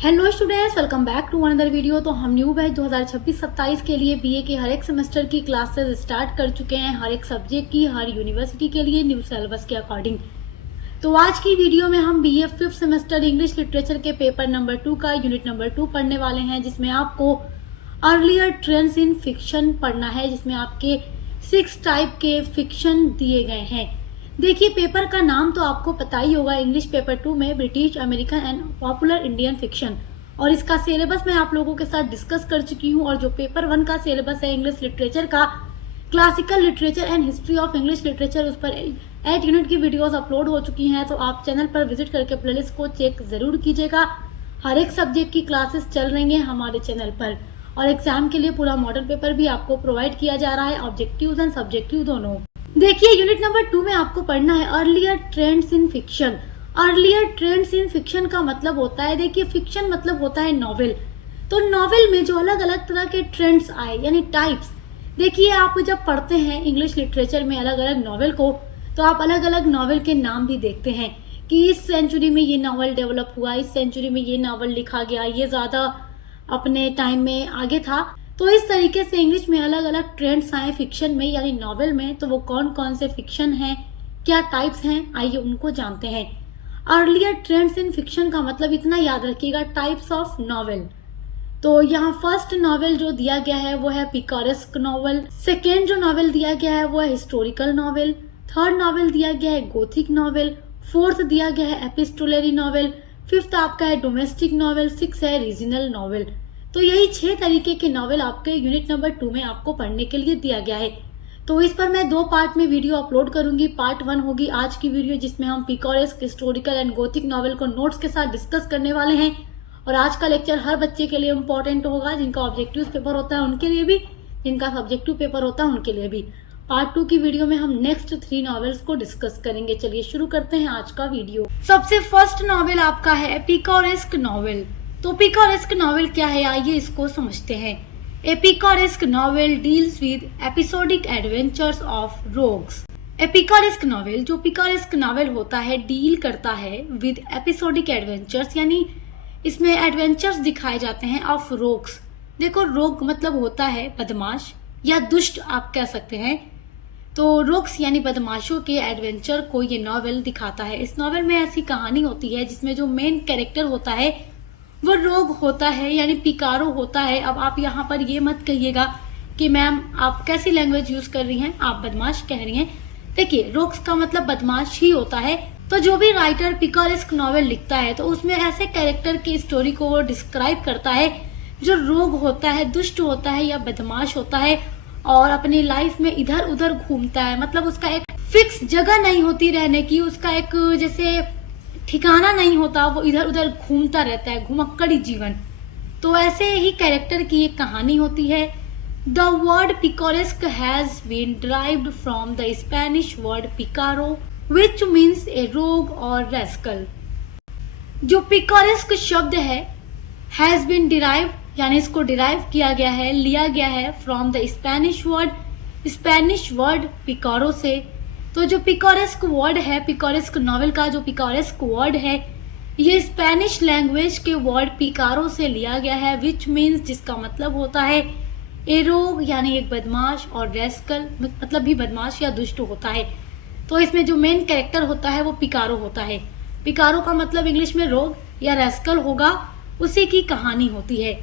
Hello students, welcome back to another video. तो हम new batch 2026-27 के लिए बीए के हर एक सेमेस्टर की क्लासेस स्टार्ट कर चुके हैं, हर एक सब्जेक्ट की, हर यूनिवर्सिटी के लिए न्यू सिलेबस के अकॉर्डिंग। तो आज की वीडियो में हम BA 5th semester English literature के पेपर नंबर 2 का यूनिट नंबर 2 पढ़ने वाले हैं, जिसमें आपको अर्लियर ट्रेंड्स इन फिक्शन पढ़ना है, जिसमें आपके 6 टाइप के फिक्शन दिए गए हैं। देखिए, पेपर का नाम तो आपको पता ही होगा, इंग्लिश पेपर 2 में British, American and popular Indian fiction, और इसका सिलेबस मैं आप लोगों के साथ डिस्कस कर चुकी हूँ। और जो पेपर 1 का सिलेबस है इंग्लिश लिटरेचर का, classical literature and history of English literature, उस पर 8 यूनिट की वीडियोस अपलोड हो चुकी हैं। तो आप चैनल पर विजिट करके प्लेलिस्ट को चेक जरूर कीजिएगा। हर एक सब्जेक्ट की क्लासेस चल रही हैं हमारे चैनल पर, और एग्जाम के लिए पूरा मॉडल पेपर भी आपको प्रोवाइड किया जा रहा है, ऑब्जेक्टिव एंड सब्जेक्टिव दोनों। देखिए, यूनिट नंबर 2 में आपको पढ़ना है earlier trends in fiction. Earlier trends in fiction का मतलब होता है, देखिए फिक्शन मतलब होता है नॉवेल। तो नॉवेल में जो अलग अलग तरह के ट्रेंड्स आए, यानी टाइप्स। देखिए, आप जब पढ़ते हैं इंग्लिश लिटरेचर में अलग अलग नॉवेल को, तो आप अलग अलग नॉवेल के नाम भी देखते हैं कि इस सेंचुरी में ये नॉवेल डेवलप हुआ, इस सेंचुरी में ये नॉवेल लिखा गया, ये ज्यादा अपने टाइम में आगे था। तो इस तरीके से इंग्लिश में अलग अलग ट्रेंड्स आए फिक्शन में, यानी नॉवेल में। तो वो कौन कौन से फिक्शन हैं, क्या टाइप्स हैं, आइए उनको जानते हैं। अर्लियर ट्रेंड्स इन फिक्शन का मतलब इतना याद रखिएगा, टाइप्स ऑफ नॉवेल। तो यहाँ फर्स्ट नॉवेल जो दिया गया है वो है पिकारेस्क नॉवेल। सेकेंड जो नॉवेल दिया गया है वो है हिस्टोरिकल नॉवेल। थर्ड नॉवेल दिया गया है गोथिक नॉवेल। फोर्थ दिया गया है एपिस्टोलरी नॉवेल। फिफ्थ आपका है डोमेस्टिक नॉवेल। 6 है रीजनल नॉवेल। तो यही 6 तरीके के नॉवेल आपके यूनिट नंबर 2 में आपको पढ़ने के लिए दिया गया है। तो इस पर मैं 2 पार्ट में वीडियो अपलोड करूंगी। पार्ट 1 होगी आज की वीडियो, जिसमें हम picaresque, historical and Gothic novel को नोट्स के साथ डिस्कस करने वाले हैं। और आज का लेक्चर हर बच्चे के लिए इम्पोर्टेंट होगा, जिनका ऑब्जेक्टिव पेपर होता है उनके लिए भी, जिनका सब्जेक्टिव पेपर होता है उनके लिए भी। पार्ट 2 की वीडियो में हम नेक्स्ट 3 नॉवेल्स को डिस्कस करेंगे। चलिए शुरू करते हैं आज का वीडियो। सबसे फर्स्ट नॉवेल आपका है पिकारेस्क नॉवेल। तो पिकारेस्क नॉवेल क्या है, आइए इसको समझते हैं। A picaresque novel deals with episodic adventures of rogues. A picaresque novel, जो पिकारेस्क नॉवेल होता है, डील करता है विद एपिसोडिक एडवेंचर्स, यानी इसमें एडवेंचर्स दिखाए जाते हैं ऑफ रोग्स। देखो, रोग मतलब होता है बदमाश या दुष्ट, आप कह सकते हैं। तो रोग्स यानी बदमाशों के एडवेंचर को ये नॉवेल दिखाता है। इस नॉवेल में ऐसी कहानी होती है जिसमें जो मेन कैरेक्टर होता है वो रोग होता है, यानी पिकारो होता है। अब आप यहाँ पर ये मत कहिएगा कि मैम आप कैसी लैंग्वेज यूज कर रही हैं, आप बदमाश कह रही हैं। देखिए, रोग्स का मतलब बदमाश ही होता है। तो जो भी राइटर पिकारेस्क नॉवेल लिखता है, तो उसमें ऐसे कैरेक्टर की स्टोरी को वो डिस्क्राइब करता है जो रोग होता है, दुष्ट होता है या बदमाश होता है, और अपनी लाइफ में इधर उधर घूमता है। मतलब उसका एक फिक्स जगह नहीं होती रहने की, उसका एक जैसे ठिकाना नहीं होता, वो इधर उधर घूमता रहता है, घुमक्कड़ी जीवन। तो ऐसे ही कैरेक्टर की एक कहानी होती है। The word picaresque has been derived from the Spanish word picaro, which means a rogue और रैस्कल। जो पिकारेस्क शब्द है, हैज बीन डिराइव्ड, यानी इसको डिराइव किया गया है, लिया गया है फ्रॉम द स्पेनिश वर्ड पिकारो से। तो जो पिकारेस्क वर्ड है, पिकारेस्क नॉवेल का जो पिकारेस्क वर्ड है, ये स्पेनिश लैंग्वेज के वर्ड पिकारो से लिया गया है, विच मीन्स, जिसका मतलब होता है ए रोग, यानी एक बदमाश, और रैस्कल मतलब भी बदमाश या दुष्ट होता है। तो इसमें जो मेन कैरेक्टर होता है वो पिकारो होता है। पिकारो का मतलब इंग्लिश में रोग या रैस्कल होगा, उसी की कहानी होती है।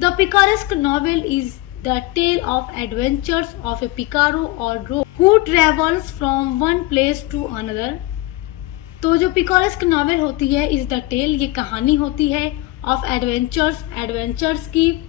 The picaresque novel is the tale of adventures of a picaro और rogue who travels from one place to another। तो जो पिकारेस्क नॉवेल होती है, इज द टेल, ये कहानी होती है, ऑफ एडवेंचर्स की,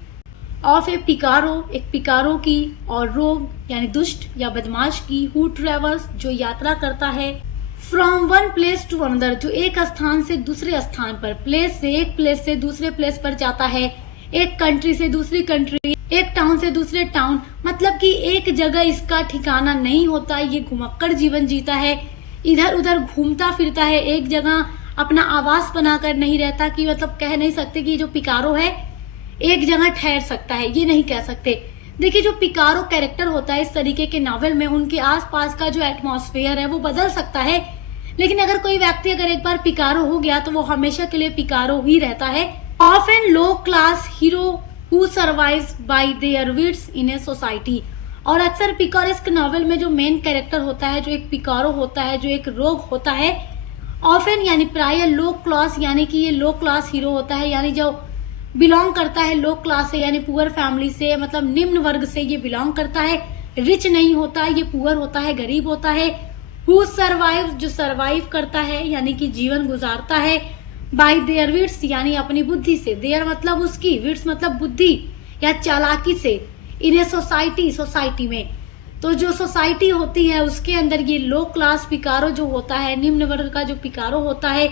ऑफ ए पिकारो, एक पिकारो की, और रोग यानी दुष्ट या बदमाश की, who travels, जो यात्रा करता है, from one place to another, जो एक स्थान से दूसरे स्थान पर, प्लेस से, एक प्लेस से दूसरे प्लेस पर जाता है, एक कंट्री से दूसरी कंट्री, एक टाउन से दूसरे टाउन, मतलब कि एक जगह इसका ठिकाना नहीं होता। ये घुमक्कड़ जीवन जीता है, इधर उधर घूमता फिरता है, एक जगह अपना आवास बनाकर नहीं रहता, कि मतलब कह नहीं सकते कि जो पिकारो है एक जगह ठहर सकता है, ये नहीं कह सकते। देखिए, जो पिकारो कैरेक्टर होता है इस तरीके के नॉवेल में, उनके आसपास का जो एटमॉस्फेयर है वो बदल सकता है। लेकिन अगर कोई व्यक्ति अगर एक बार पिकारो हो गया तो वो हमेशा के लिए पिकारो ही रहता है, often low class hero who survives by their wits in a society. और अक्सर पिकारेस्क नॉवेल में जो मेन कैरेक्टर होता है, जो एक पिकारो होता है, जो एक रोग होता है, ऑफन यानी प्राय लो क्लास, यानी कि ये लो क्लास हीरो होता है, यानी जो बिलोंग करता है लो क्लास से, यानी पुअर फैमिली से, मतलब निम्न वर्ग से ये बिलोंग करता है। रिच नहीं होता, ये पुअर होता है, गरीब होता है। हु सर्वाइव, जो सर्वाइव करता है यानी कि जीवन गुजारता है। बाय देयर विट्स यानी अपनी बुद्धि से, देयर मतलब उसकी, विट्स मतलब बुद्धि या चालाकी से। इन ए सोसाइटी, सोसाइटी में, तो जो सोसाइटी होती है उसके अंदर ये लो क्लास पिकारो जो होता है, निम्न वर्ग का जो पिकारो होता है,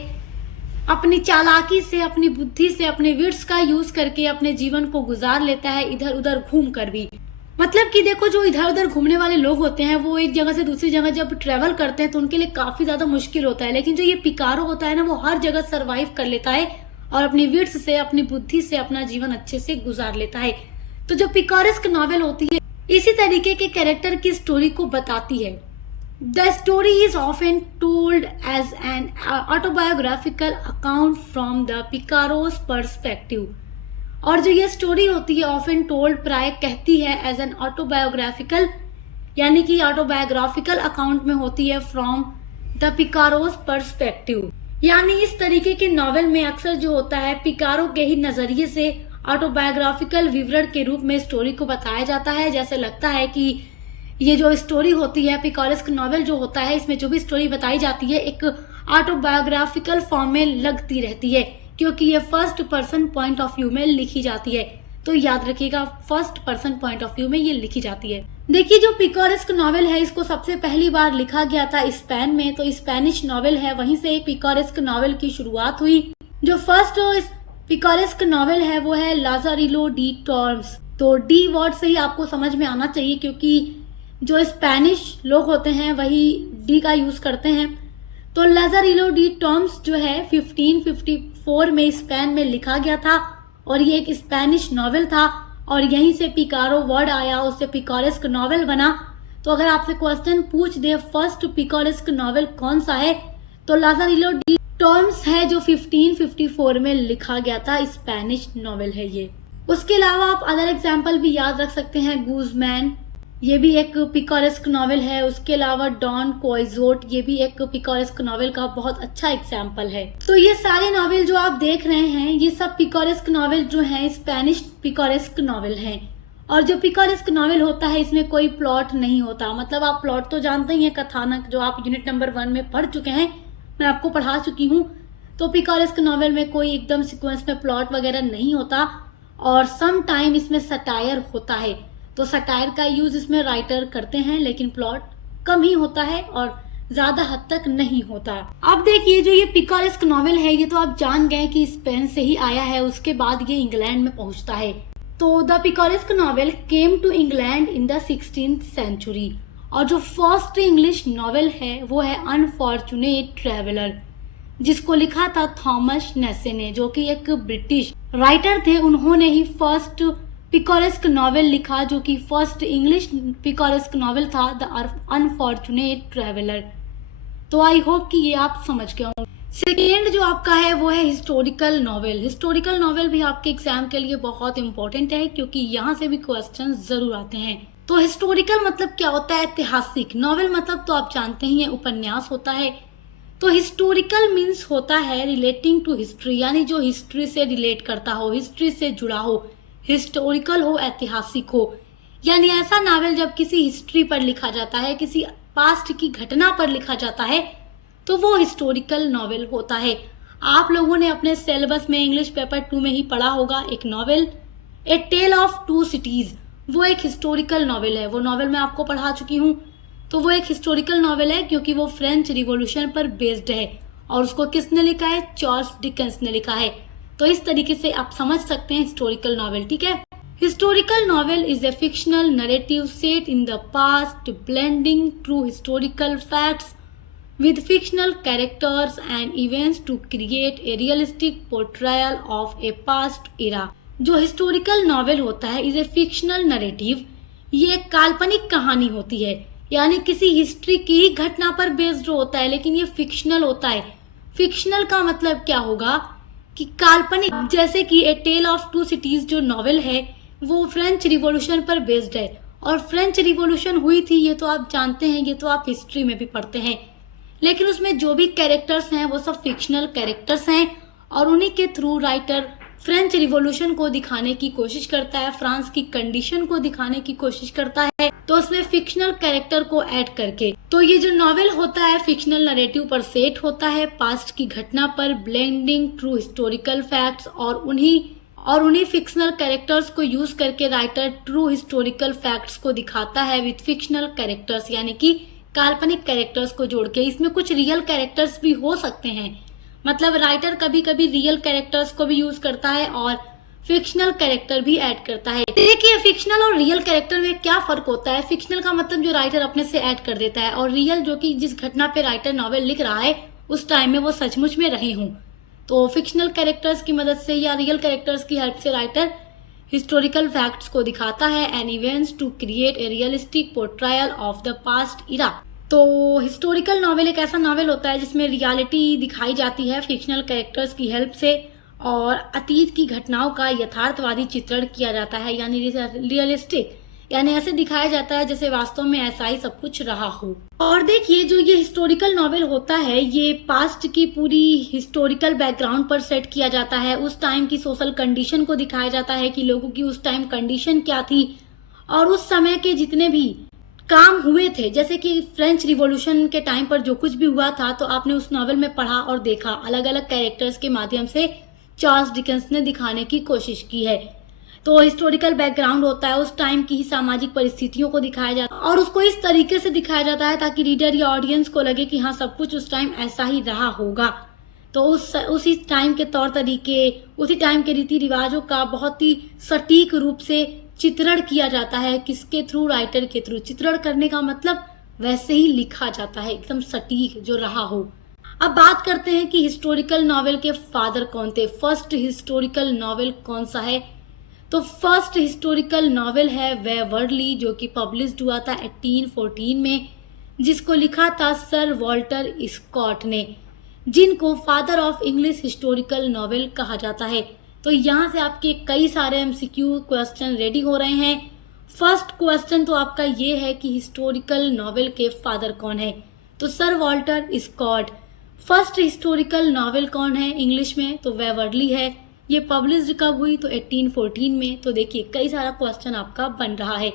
अपनी चालाकी से, अपनी बुद्धि से, अपने विट्स का यूज करके अपने जीवन को गुजार लेता है, इधर उधर घूम कर भी। मतलब कि देखो, जो इधर उधर घूमने वाले लोग होते हैं वो एक जगह से दूसरी जगह जब ट्रेवल करते हैं तो उनके लिए काफी ज्यादा मुश्किल होता है, लेकिन जो ये पिकारो होता है ना, वो हर जगह सरवाइव कर लेता है और अपनी विट्स से, अपनी बुद्धि से अपना जीवन अच्छे से गुजार लेता है। तो जो पिकारेस्क नॉवेल होती है इसी तरीके के कैरेक्टर की स्टोरी को बताती है। The story is often told as an autobiographical account from the picaro's perspective. और जो ये स्टोरी होती है ऑफन टोल्ड, प्राय कहती है एज एन ऑटोबायोग्राफिकल, यानी कि ऑटोबायोग्राफिकल अकाउंट में होती है फ्रॉम द पिकारोस पर्सपेक्टिव। यानी इस तरीके के नॉवेल में अक्सर जो होता है पिकारो के ही नजरिए से ऑटोबायोग्राफिकल विवरण के रूप में स्टोरी को बताया जाता है। जैसे लगता है कि ये जो स्टोरी होती है, पिकारेस्क नॉवेल जो होता है, इसमें जो भी स्टोरी बताई जाती है एक ऑटोबायोग्राफिकल फॉर्म में लगती रहती है, क्योंकि ये first person point of view में लिखी जाती है। तो याद रखिएगा, first person point of view में ये लिखी जाती है। देखिए, जो पिकारेस्क नॉवेल है इसको सबसे पहली बार लिखा गया था स्पेन में, तो स्पेनिश नॉवेल है, वहीं से पिकारेस्क नॉवेल की शुरुआत हुई। जो फर्स्ट पिकारेस्क नॉवेल है वो है लाजारिलो डी टॉर्म्स। तो डी वर्ड से ही आपको समझ में आना चाहिए, क्योंकि जो स्पेनिश लोग होते हैं वही डी का यूज करते हैं। तो लाजारिलो डी टॉर्म्स जो है 1554 में स्पेन में लिखा गया था और ये एक स्पेनिश नॉवेल था और यहीं से पिकारो वर्ड आया, उससे पिकारेस्क नॉवेल बना। तो अगर आपसे क्वेश्चन पूछ दे फर्स्ट पिकारेस्क नॉवेल कौन सा है, तो लाजारिलो डी टॉर्म्स है जो 1554 में लिखा गया था, स्पेनिश नॉवेल है ये। उसके अलावा आप अदर एग्जाम्पल भी याद रख सकते हैं, गूजमैन, ये भी एक पिकारेस्क नॉवेल है। उसके अलावा डॉन क्वाइजोट, ये भी एक पिकारेस्क नॉवेल का बहुत अच्छा एग्जाम्पल है। तो ये सारे नॉवेल जो आप देख रहे हैं ये सब पिकारेस्क नॉवेल जो हैं स्पेनिश पिकारेस्क नॉवेल हैं। और जो पिकारेस्क नॉवेल होता है इसमें कोई प्लॉट नहीं होता, मतलब आप प्लॉट तो जानते ही हैं, कथानक जो आप यूनिट नंबर 1 में पढ़ चुके हैं, मैं आपको पढ़ा चुकी हूँ। तो पिकारेस्क नॉवेल में कोई एकदम सीक्वेंस में प्लॉट वगैरह नहीं होता और सम टाइम इसमें सटायर होता है। तो सटायर का यूज इसमें राइटर करते हैं, लेकिन प्लॉट कम ही होता है और ज्यादा हद तक नहीं होता। अब देखिए, जो ये पिकारेस्क नॉवेल है ये तो आप जान गए कि स्पेन से ही आया है, उसके बाद ये इंग्लैंड में पहुंचता है। तो the picaresque novel came to England in the 16th century. और जो फर्स्ट इंग्लिश नॉवेल है वो है अनफॉर्चुनेट ट्रेवलर, जिसको लिखा था थॉमस नेसे ने, जो कि एक ब्रिटिश राइटर थे। उन्होंने ही फर्स्ट पिकारेस्क नॉवेल लिखा, जो कि फर्स्ट इंग्लिश पिकारेस्क नॉवेल था, द अनफॉर्चुनेट ट्रेवलर। तो आई होप कि ये आप समझ गए होंगे। सेकेंड जो आपका है वो है हिस्टोरिकल नॉवेल। हिस्टोरिकल नॉवेल भी आपके एग्जाम के लिए बहुत इंपॉर्टेंट है, क्योंकि यहाँ से भी क्वेश्चन जरूर आते हैं। तो हिस्टोरिकल मतलब क्या होता है? ऐतिहासिक। नॉवेल मतलब तो आप जानते ही हैं उपन्यास होता है। तो हिस्टोरिकल मीन्स होता है रिलेटिंग टू हिस्ट्री, यानी जो हिस्ट्री से रिलेट करता हो, हिस्ट्री से जुड़ा हो, हिस्टोरिकल हो, ऐतिहासिक हो। यानी ऐसा नॉवेल जब किसी हिस्ट्री पर लिखा जाता है, किसी पास्ट की घटना पर लिखा जाता है, तो वो हिस्टोरिकल नॉवेल होता है। आप लोगों ने अपने सिलेबस में इंग्लिश पेपर 2 में ही पढ़ा होगा एक novel, a tale of two cities. वो एक हिस्टोरिकल नॉवेल है, वो नॉवेल मैं आपको पढ़ा चुकी हूँ। तो वो एक हिस्टोरिकल नॉवेल है क्योंकि वो फ्रेंच रिवॉल्यूशन पर बेस्ड है और उसको किसने लिखा है? चार्ल्स डिकेंस ने लिखा है। तो इस तरीके से आप समझ सकते हैं हिस्टोरिकल नॉवेल, ठीक है। Historical novel is A fictional narrative set in the past, blending true historical facts with fictional characters and events to create a realistic portrayal of a past era। जो हिस्टोरिकल नॉवेल होता है is a fictional narrative, ये एक काल्पनिक कहानी होती है, यानी किसी हिस्ट्री की ही घटना पर बेस्ड होता है, लेकिन ये फिक्शनल होता है। फिक्शनल का मतलब क्या होगा कि काल्पनिक, जैसे कि ए टेल ऑफ टू सिटीज जो नॉवेल है वो फ्रेंच रिवॉल्यूशन पर बेस्ड है। और फ्रेंच रिवॉल्यूशन हुई थी ये तो आप जानते हैं, ये तो आप हिस्ट्री में भी पढ़ते हैं। लेकिन उसमें जो भी कैरेक्टर्स हैं वो सब फिक्शनल कैरेक्टर्स हैं और उन्हीं के थ्रू राइटर फ्रेंच रिवॉल्यूशन को दिखाने की कोशिश करता है, फ्रांस की कंडीशन को दिखाने की कोशिश करता है, तो उसमें फिक्शनल कैरेक्टर को ऐड करके। तो ये जो नॉवेल होता है फिक्शनल नैरेटिव पर सेट होता है, पास्ट की घटना पर, ब्लेंडिंग ट्रू हिस्टोरिकल फैक्ट्स और उन्हीं फिक्शनल कैरेक्टर्स को यूज करके राइटर ट्रू हिस्टोरिकल फैक्ट्स को दिखाता है विद फिक्शनल कैरेक्टर्स, यानी कि काल्पनिक कैरेक्टर्स को जोड़ के। इसमें कुछ रियल कैरेक्टर्स भी हो सकते हैं, मतलब राइटर कभी कभी रियल कैरेक्टर्स को भी यूज करता है और फिक्शनल कैरेक्टर भी ऐड करता है। देखिए फिक्शनल और रियल कैरेक्टर में क्या फर्क होता है। फिक्शनल का मतलब जो राइटर अपने से ऐड कर देता है, और रियल जो कि जिस घटना पे राइटर नॉवेल लिख रहा है उस टाइम में वो सचमुच में रहे हों। तो फिक्शनल कैरेक्टर्स की मदद से या रियल कैरेक्टर्स की हेल्प से राइटर हिस्टोरिकल फैक्ट्स को दिखाता है and events to create a realistic portrayal of the past era. तो हिस्टोरिकल नॉवेल एक ऐसा नॉवेल होता है जिसमें रियलिटी दिखाई जाती है फिक्शनल कैरेक्टर्स की हेल्प से, और अतीत की घटनाओं का यथार्थवादी चित्रण किया जाता है, यानी रियलिस्टिक, यानी ऐसे दिखाया जाता है जैसे वास्तव में ऐसा ही सब कुछ रहा हो। और देखिए जो ये हिस्टोरिकल नॉवेल होता है ये पास्ट की पूरी हिस्टोरिकल बैकग्राउंड पर सेट किया जाता है, उस टाइम की सोशल कंडीशन को दिखाया जाता है कि लोगों की उस टाइम कंडीशन क्या थी और उस समय के जितने भी काम हुए थे, जैसे कि फ्रेंच रिवॉल्यूशन के टाइम पर जो कुछ भी हुआ था तो आपने उस नॉवेल में पढ़ा और देखा। अलग अलग कैरेक्टर्स के माध्यम से चार्ल्स डिकेंस ने दिखाने की कोशिश की है। तो हिस्टोरिकल बैकग्राउंड होता है, उस टाइम की ही सामाजिक परिस्थितियों को दिखाया जाता है और उसको इस तरीके से दिखाया जाता है ताकि रीडर या ऑडियंस को लगे कि हाँ सब कुछ उस टाइम ऐसा ही रहा होगा। तो उसी टाइम के तौर तरीके, उसी टाइम के रीति रिवाजों का बहुत ही सटीक रूप से चित्रण किया जाता है। किसके थ्रू? राइटर के थ्रू। चित्रण करने का मतलब वैसे ही लिखा जाता है, एकदम सटीक जो रहा हो। अब बात करते हैं कि हिस्टोरिकल नॉवेल के फादर कौन थे। फर्स्ट हिस्टोरिकल नॉवेल कौन सा है? तो फर्स्ट हिस्टोरिकल नॉवेल है वेवर्ली, जो कि पब्लिश्ड हुआ था 1814 में, जिसको लिखा था सर वॉल्टर स्कॉट ने, जिनको father of English historical novel कहा जाता है। तो यहाँ से आपके कई सारे एमसीक्यू क्वेश्चन रेडी हो रहे हैं। फर्स्ट क्वेश्चन तो आपका ये है कि हिस्टोरिकल नॉवेल के फादर कौन है? तो sir Walter Scott. First historical novel कौन है इंग्लिश में? तो वेवर्ली है। ये पब्लिश्ड कब हुई? तो 1814 में। तो देखिए कई सारा क्वेश्चन आपका बन रहा है।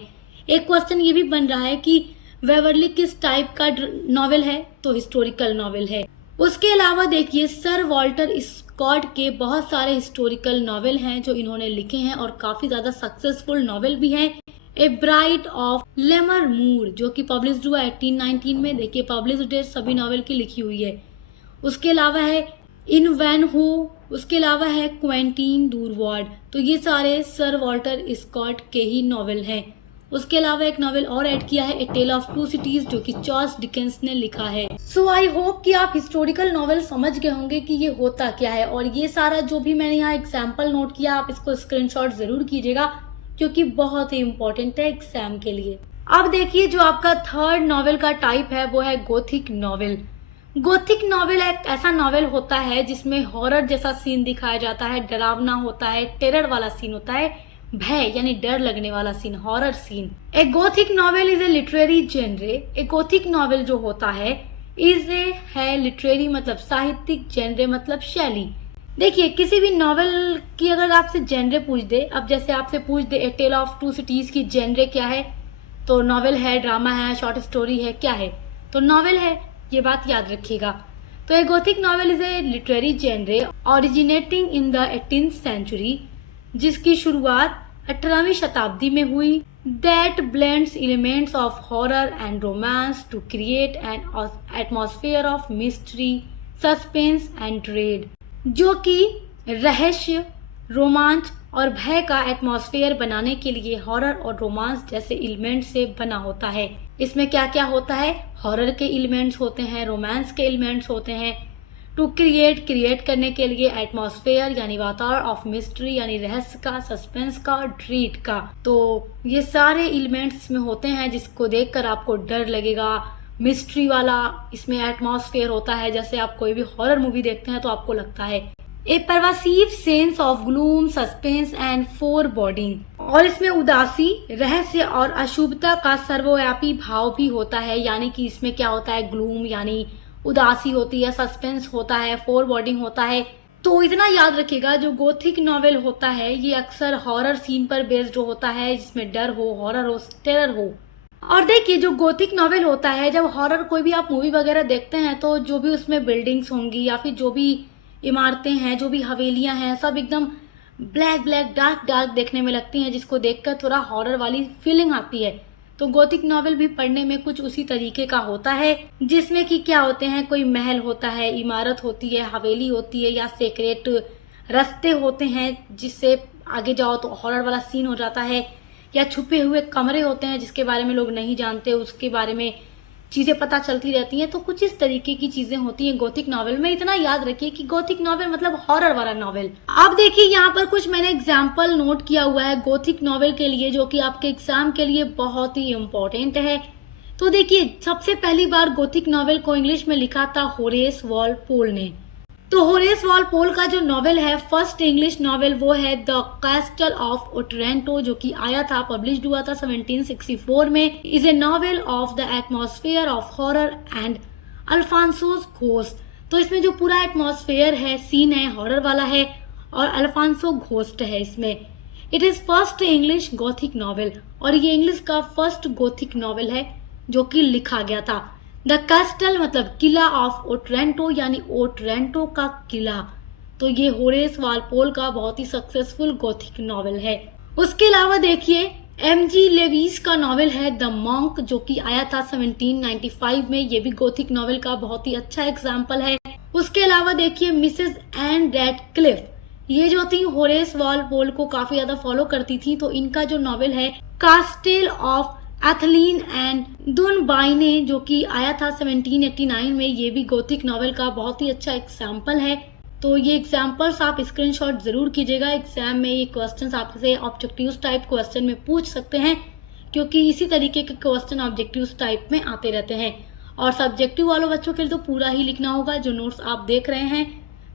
एक क्वेश्चन ये भी बन रहा है कि वेवर्ली किस टाइप का नॉवेल है? तो हिस्टोरिकल नॉवेल है। उसके अलावा देखिए सर वॉल्टर स्कॉट के बहुत सारे हिस्टोरिकल नॉवेल हैं जो इन्होंने लिखे हैं और काफी ज्यादा सक्सेसफुल नॉवेल भी हैं। ए ब्राइड ऑफ लेमरमूर, जो कि पब्लिश्ड हुआ 1819 में। देखिए पब्लिश डेट सभी नॉवेल की लिखी हुई है। उसके अलावा है इन वैन हो, उसके अलावा है क्वेंटीन दूरवार्ड। तो ये सारे सर वॉल्टर स्कॉट के ही नॉवेल हैं। उसके अलावा एक नॉवेल और ऐड किया है, ए टेल ऑफ टू सिटीज, जो कि चार्ल्स डिकेंस ने लिखा है। सो आई होप कि आप हिस्टोरिकल नॉवेल समझ गए होंगे कि ये होता क्या है। और ये सारा जो भी मैंने यहाँ एग्जाम्पल नोट किया, आप इसको स्क्रीनशॉट जरूर कीजिएगा क्योंकि बहुत ही इंपॉर्टेंट है एग्जाम के लिए। अब देखिए जो आपका थर्ड नॉवेल का टाइप है वो है गोथिक नॉवेल। गोथिक नॉवेल एक ऐसा नॉवेल होता है जिसमें हॉरर जैसा सीन दिखाया जाता है, डरावना होता है, टेरर वाला सीन होता है, भय यानी डर लगने वाला scene, horror scene. A Gothic novel is a literary genre. A Gothic novel जो होता है है लिटरेरी मतलब साहित्यिक, जेनरे मतलब शैली। देखिए किसी भी नॉवेल की अगर आपसे जेनरे पूछ दे, अब जैसे आपसे पूछ दे ए टेल ऑफ टू सिटीज की जेनरे क्या है, तो नॉवेल है, ड्रामा है, शॉर्ट स्टोरी है, क्या है? तो नॉवेल है, ये बात याद रखिएगा। तो a Gothic novel is a literary genre originating in the 18th century, जिसकी शुरुआत 18वीं शताब्दी में हुई। That blends elements of horror and romance to create an atmosphere of mystery, suspense and dread, जो कि रहस्य, रोमांच और भय का एटमॉस्फेयर बनाने के लिए हॉरर और रोमांस जैसे एलिमेंट से बना होता है। इसमें क्या क्या होता है? हॉरर के एलिमेंट्स होते हैं, रोमांस के एलिमेंट्स होते हैं। टू क्रिएट करने के लिए एटमॉस्फेयर यानी वातावरण ऑफ मिस्ट्री यानी रहस्य का, सस्पेंस का, ड्रीड का। तो ये सारे एलिमेंट्स इसमें होते हैं जिसको देखकर आपको डर लगेगा, मिस्ट्री वाला इसमें एटमॉस्फेयर होता है। जैसे आप कोई भी हॉरर मूवी देखते हैं तो आपको लगता है a pervasive sense of gloom, suspense and foreboding. और इसमें उदासी, रहस्य और अशुभता का सर्वव्यापी भाव भी होता है। यानी कि इसमें क्या होता है, ग्लूम यानी उदासी होती है, सस्पेंस होता है, फोरबोर्डिंग होता है। तो इतना याद रखिएगा, जो गोथिक नॉवेल होता है ये अक्सर हॉरर सीन पर बेस्ड होता है, जिसमें डर हो, हॉरर हो, टेरर हो। और देखिए, जो गोथिक नॉवेल होता है, जब हॉरर कोई भी आप मूवी वगैरह देखते हैं तो जो भी उसमें बिल्डिंग्स होंगी या फिर जो भी इमारतें हैं, जो भी हवेलियां हैं, सब एकदम ब्लैक ब्लैक डार्क डार्क देखने में लगती हैं, जिसको देखकर थोड़ा हॉरर वाली फीलिंग आती है। तो गोथिक नॉवेल भी पढ़ने में कुछ उसी तरीके का होता है, जिसमें कि क्या होते हैं, कोई महल होता है, इमारत होती है, हवेली होती है, या सीक्रेट रास्ते होते हैं जिससे आगे जाओ तो हॉरर वाला सीन हो जाता है, या छुपे हुए कमरे होते हैं जिसके बारे में लोग नहीं जानते, उसके बारे में चीजें पता चलती रहती हैं। तो कुछ इस तरीके की चीजें होती हैं गोथिक नॉवेल में। इतना याद रखिए कि गोथिक नॉवेल मतलब हॉरर वाला नॉवेल। अब देखिए, यहाँ पर कुछ मैंने एग्जाम्पल नोट किया हुआ है गोथिक नॉवेल के लिए, जो कि आपके एग्जाम के लिए बहुत ही इम्पोर्टेंट है। तो देखिए, सबसे पहली बार गोथिक नॉवेल को इंग्लिश में लिखा था होरेस वॉलपोल ने। तो होरेस वॉलपोल का जो नॉवेल है, फर्स्ट इंग्लिश नॉवेल, वो है द कैस्टल ऑफ ओटरेंटो, जो कि आया था, पब्लिश्ड हुआ था 1764 में। Is a novel of the atmosphere of horror and Alfonso's ghost. तो इसमें जो पूरा एटमॉस्फेयर है, सीन है, हॉरर वाला है, और अल्फांसो घोस्ट है इसमें। It is first English Gothic novel, और ये इंग्लिश का फर्स्ट गोथिक नॉवेल है जो कि लिखा गया था। द कैस्टल मतलब किला ऑफ ओटरेंटो, यानी ओटरेंटो का किला। तो ये होरेस वॉलपोल का बहुत ही सक्सेसफुल गोथिक नॉवेल है। उसके अलावा देखिए, एम.जी. लेविस का नॉवेल है द मॉन्क, जो कि आया था 1795 में। ये भी गोथिक नॉवेल का बहुत ही अच्छा एग्जाम्पल है। उसके अलावा देखिए, मिसेस एन रैडक्लिफ, ये जो थी होरेस वॉलपोल को काफी ज्यादा फॉलो करती थी। तो इनका जो नॉवेल है कास्टेल ऑफ एथलीन एंड दुनबाइने, जो कि आया था 1789 में, ये भी गोथिक नॉवेल का बहुत ही अच्छा एग्जाम्पल है। तो ये एग्जाम्पल्स आप स्क्रीनशॉट जरूर कीजिएगा। एग्जाम में ये क्वेश्चंस आपसे ऑब्जेक्टिव्स टाइप क्वेश्चन में पूछ सकते हैं, क्योंकि इसी तरीके के क्वेश्चन ऑब्जेक्टिव्स टाइप में आते रहते हैं। और सब्जेक्टिव वालों बच्चों के लिए तो पूरा ही लिखना होगा। जो नोट्स आप देख रहे हैं,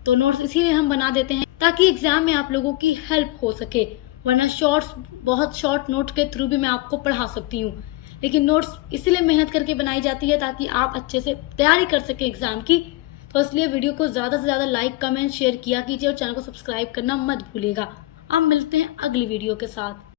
तो नोट्स इसीलिए हम बना देते हैं ताकि एग्जाम में आप लोगों की हेल्प हो सके, वरना शॉर्ट्स, बहुत शॉर्ट नोट के थ्रू भी मैं आपको पढ़ा सकती हूँ। लेकिन नोट्स इसलिए मेहनत करके बनाई जाती है ताकि आप अच्छे से तैयारी कर सके एग्जाम की। तो इसलिए वीडियो को ज़्यादा से ज़्यादा लाइक, कमेंट, शेयर किया कीजिए, और चैनल को सब्सक्राइब करना मत भूलिएगा। अब मिलते हैं अगली वीडियो के साथ।